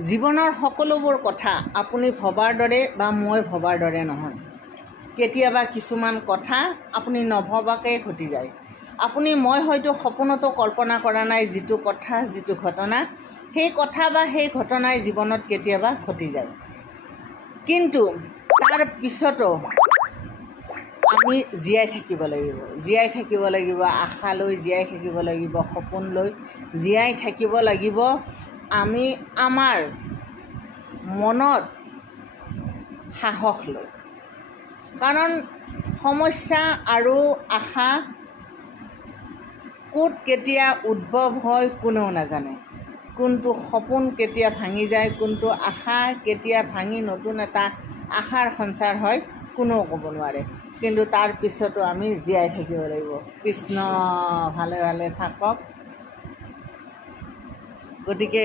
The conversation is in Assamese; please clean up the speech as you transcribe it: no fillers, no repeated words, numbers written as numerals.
জীৱনৰ সকলোবোৰ কথা আপুনি ভবাৰ দৰে বা মই ভবাৰ দৰে নহয়। কেতিয়াবা কিছুমান কথা আপুনি নভবাকৈ ঘটি যায়। মই হয়তো সপোনতো কল্পনা কৰা নাই যিটো কথা, যিটো ঘটনা, সেই কথা বা সেই ঘটনাই জীৱনত কেতিয়াবা ঘটি যায়। কিন্তু তাৰ পিছতো আমি জীয়াই থাকিব লাগিব, আশা লৈ জীয়াই থাকিব লাগিব, সপোন লৈ জীয়াই থাকিব লাগিব। আমি আমাৰ মনত সাহস লৈ, কাৰণ সমস্যা আৰু আশা ক'ত কেতিয়া উদ্ভৱ হয় কোনেও নাজানে। কোনটো সপোন কেতিয়া ভাঙি যায়, কোনটো আশা কেতিয়া ভাঙি নতুন এটা আশাৰ সঞ্চাৰ হয় কোনেও ক'ব নোৱাৰে। কিন্তু তাৰ পিছতো আমি জীয়াই থাকিব লাগিব। কৃষ্ণ ভালে ভালে থাকক। গতিকে